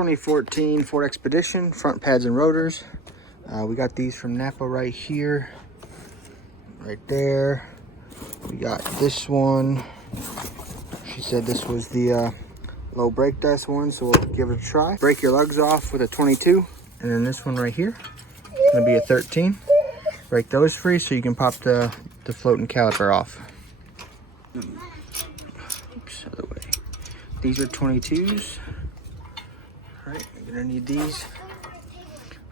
2014 Ford Expedition, front pads and rotors. We got these from Napa right here, right there. We got this one. She said this was the low brake dust one, so we'll give it a try. Break your lugs off with a 22. And then this one right here, gonna be a 13. Break those free so you can pop the floating caliper off. Oops, other way. These are 22s. All right, you're gonna need these.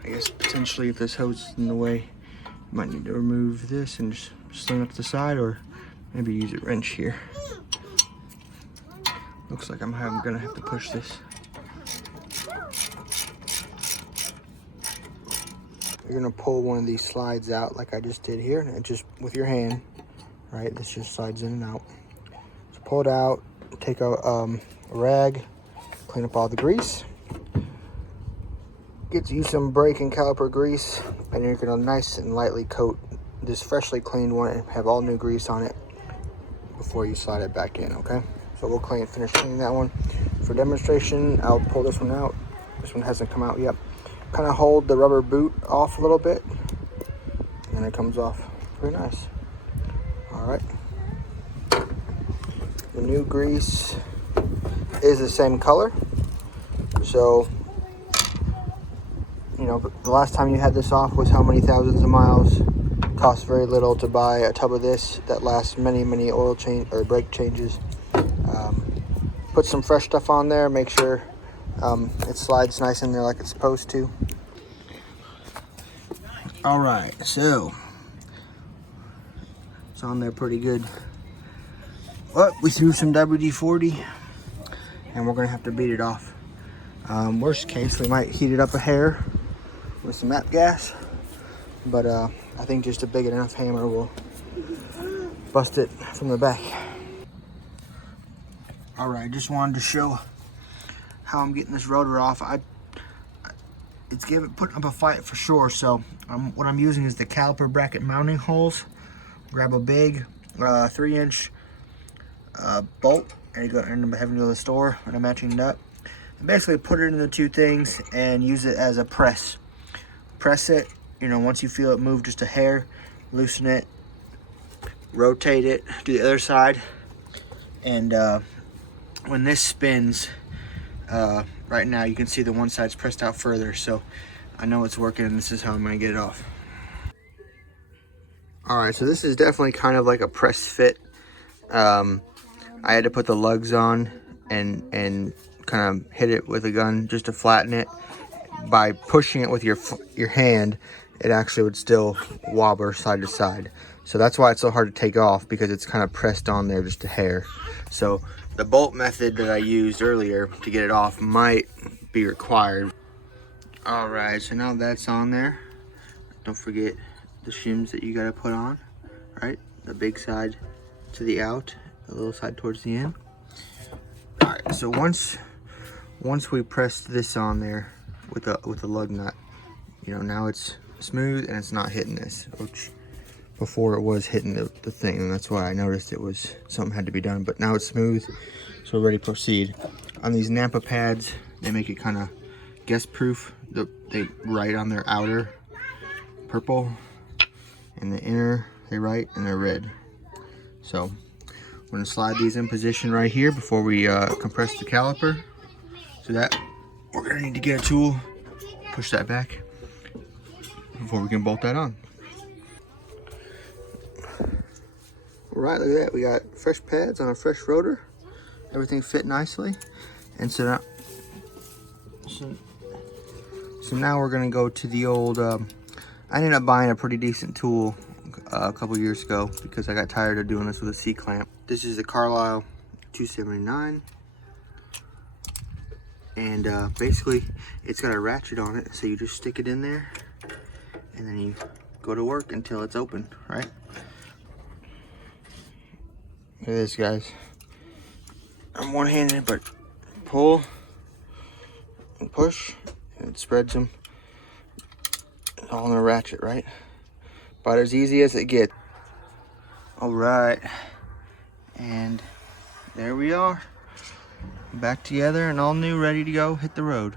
I guess potentially if this hose is in the way, you might need to remove this and just sling it to the side, or maybe use a wrench here. Looks like I'm gonna have to push this. You're gonna pull one of these slides out like I just did here, and just with your hand, right? This just slides in and out. So pull it out, take a rag, clean up all the grease. Get you some brake and caliper grease, and you're gonna nice and lightly coat this freshly cleaned one and have all new grease on it before you slide it back in, okay? So we'll finish cleaning that one. For demonstration, I'll pull this one out. This one hasn't come out yet. Kind of hold the rubber boot off a little bit, and then it comes off pretty nice. All right. The new grease is the same color. So, you know, the last time you had this off was how many thousands of miles. Costs very little to buy a tub of this that lasts many, many oil change or brake changes. Put some fresh stuff on there. Make sure it slides nice in there like it's supposed to. All right, so it's on there pretty good. But we threw some WD-40, and we're gonna have to beat it off. Worst case, we might heat it up a hair with some MAP gas, but I think just a big enough hammer will bust it from the back. All right, just wanted to show how I'm getting this rotor off. It's putting up a fight for sure. So what I'm using is the caliper bracket mounting holes. Grab a big 3-inch bolt, and I'm having to go to the store and I'm matching it up. And basically put it in the two things and use it as a press. Press it, you know, once you feel it move just a hair, loosen it, rotate it to the other side, and when this spins, right now you can see the one side's pressed out further, so I know it's working, and this is how I'm gonna get it off. All right, so this is definitely kind of like a press fit. I had to put the lugs on and kind of hit it with a gun just to flatten it. By pushing it with your hand, it actually would still wobble side to side. So that's why it's so hard to take off, because it's kind of pressed on there just a hair. So the bolt method that I used earlier to get it off might be required. All right, so now that's on there. Don't forget the shims that you gotta put on, right? The big side to the out, the little side towards the in. All right, so once we pressed this on there with a lug nut, you know, now it's smooth and it's not hitting this, which before it was hitting the thing, and that's why I noticed it was something had to be done. But now it's smooth, so we're ready to proceed. On these Napa pads, they make it kind of guest proof. They write on their outer purple, and the inner they write, and they're red. So we're gonna slide these in position right here before we compress the caliper. So that we're gonna need to get a tool, push that back before we can bolt that on. All right, look at that. We got fresh pads on a fresh rotor. Everything fit nicely. And so now we're gonna go to the old, I ended up buying a pretty decent tool a couple years ago because I got tired of doing this with a C-clamp. This is the Carlisle 279. And basically it's got a ratchet on it, so you just stick it in there and then you go to work until it's open, right? Look at this, guys. I'm one-handed, but pull and push, and it spreads them all in a ratchet, right? About as easy as it gets. All right, and there we are, back together and all new, ready to go hit the road.